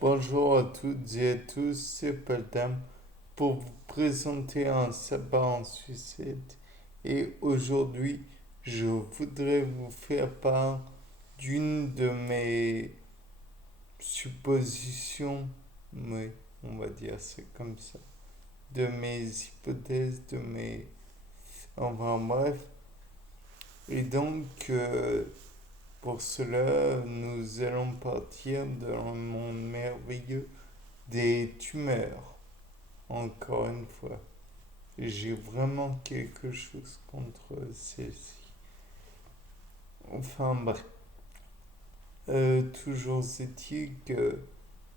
Bonjour à toutes et à tous, c'est Paltam pour vous présenter un sabbat en sucette. Et aujourd'hui, je voudrais vous faire part d'une de mes suppositions, oui, on va dire c'est comme ça, de mes hypothèses, Enfin bref. Et donc, pour cela, nous allons partir dans le monde merveilleux des tumeurs. Encore une fois, j'ai vraiment quelque chose contre celle-ci. Enfin bref, toujours est-il que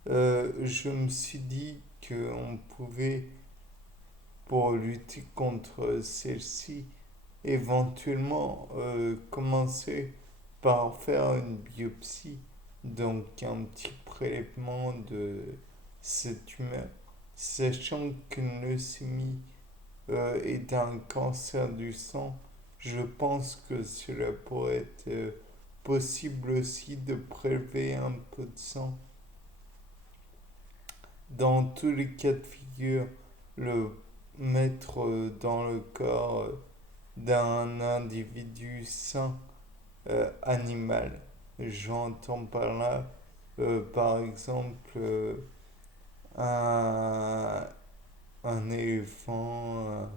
je me suis dit qu'on pouvait, pour lutter contre celle-ci, éventuellement commencer par faire une biopsie, donc un petit prélèvement de cette tumeur, sachant qu'une leucémie est un cancer du sang, je pense que cela pourrait être possible aussi de prélever un peu de sang. Dans tous les cas de figure, le mettre dans le corps d'un individu sain animal. J'entends par là, par exemple, un, un éléphant,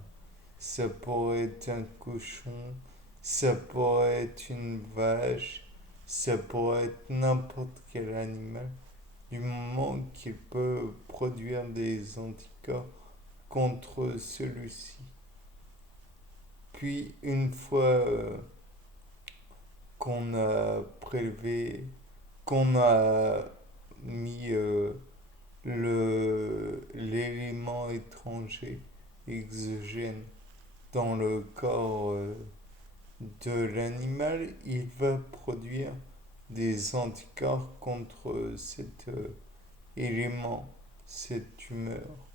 ça pourrait être un cochon, ça pourrait être une vache, ça pourrait être n'importe quel animal, du moment qu'il peut produire des anticorps contre celui-ci. Puis, une fois qu'on a prélevé, qu'on a mis l'élément étranger, exogène, dans le corps de l'animal, il va produire des anticorps contre cet élément, cette tumeur.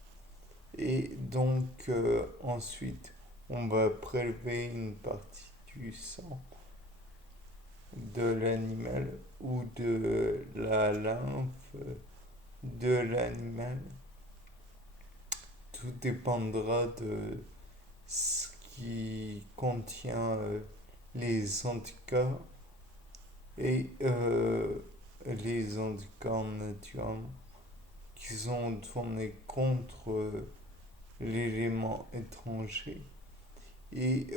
Et donc ensuite, on va prélever une partie du sang de l'animal ou de la lymphe de l'animal. Tout dépendra de ce qui contient les anticorps et les anticorps naturels qui sont tournés contre l'élément étranger et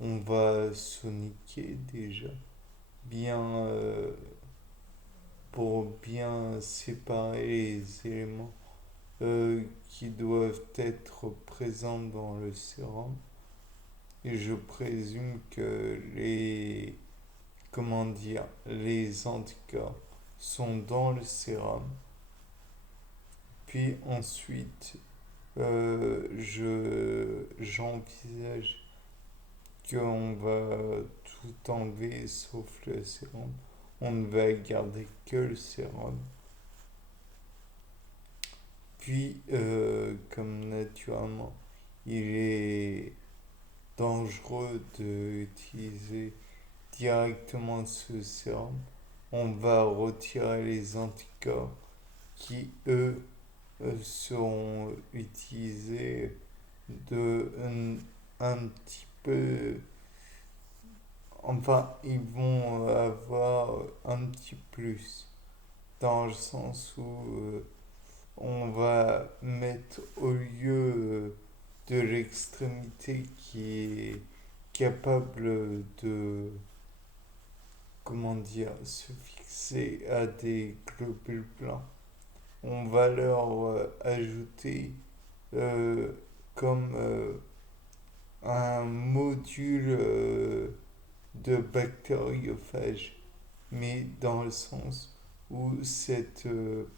on va soniquer déjà bien pour bien séparer les éléments qui doivent être présents dans le sérum. Et je présume que comment dire, les anticorps sont dans le sérum. Puis ensuite, j'envisage qu'on va tout enlever sauf le sérum. On ne va garder que le sérum. Puis, comme naturellement, il est dangereux d'utiliser directement ce sérum, on va retirer les anticorps qui, eux, seront utilisés de un petit peu. Enfin, ils vont avoir un petit plus, dans le sens où on va mettre au lieu de l'extrémité qui est capable de, comment dire, se fixer à des globules blancs, on va leur ajouter euh, comme un module de bactériophage, mais dans le sens où cette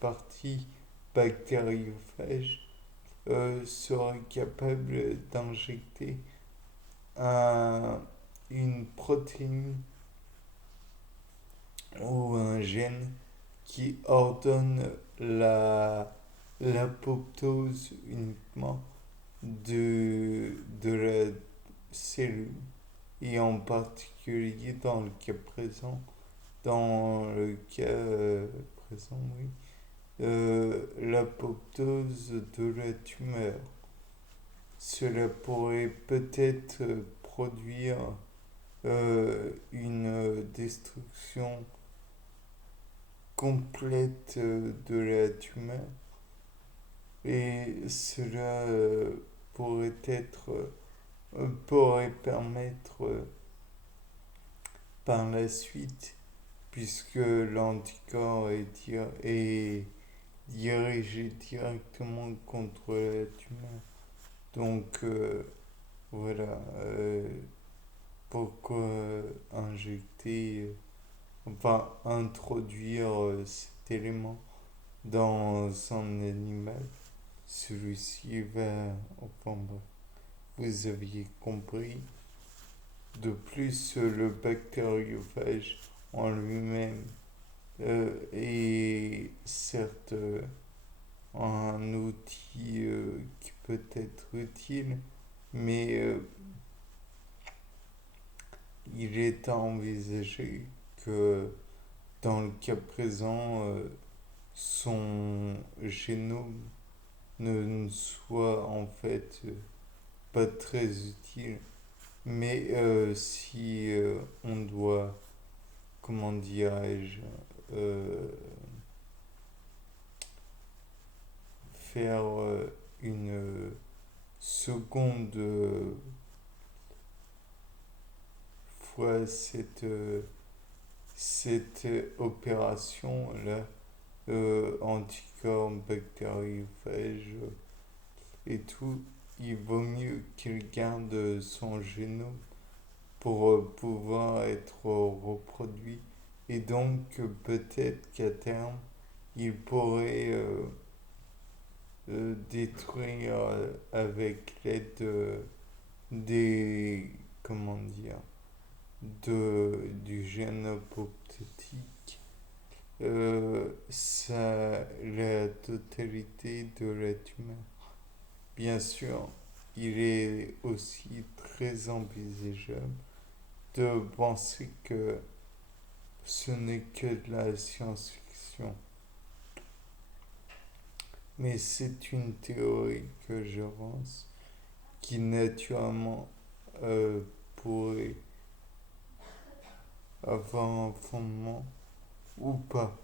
partie bactériophage serait capable d'injecter un- une protéine ou un gène qui ordonne l'apoptose uniquement de la cellule, et en particulier dans le cas présent Dans le cas présent, oui, l'apoptose de la tumeur. Cela pourrait peut-être produire une destruction complète de la tumeur et cela pourrait être pourrait permettre par la suite, puisque l'anticorps est dirigé directement contre la tumeur. Donc voilà pourquoi injecter, enfin introduire cet élément dans un animal. Celui-ci va, enfin bref, vous aviez compris. De plus, le bactériophage en lui-même est certes un outil qui peut être utile, mais il est à envisager que dans le cas présent, son génome ne soit en fait pas très utile. Mais si on doit, comment dirais-je, faire une seconde fois cette opération-là, anticorps, bactériophage et tout, il vaut mieux qu'il garde son génome pour pouvoir être reproduit. Et donc peut-être qu'à terme, il pourrait détruire avec l'aide des, comment dire, du gène apoptotique la totalité de la tumeur. Bien sûr, il est aussi très envisageable de penser que ce n'est que de la science-fiction. Mais c'est une théorie que j'avance qui naturellement pourrait avoir un fondement ou pas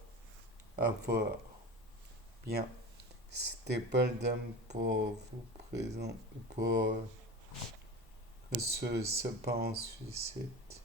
avoir. Bien, c'était pas le dame pour vous présenter pour ce sapin en sucette.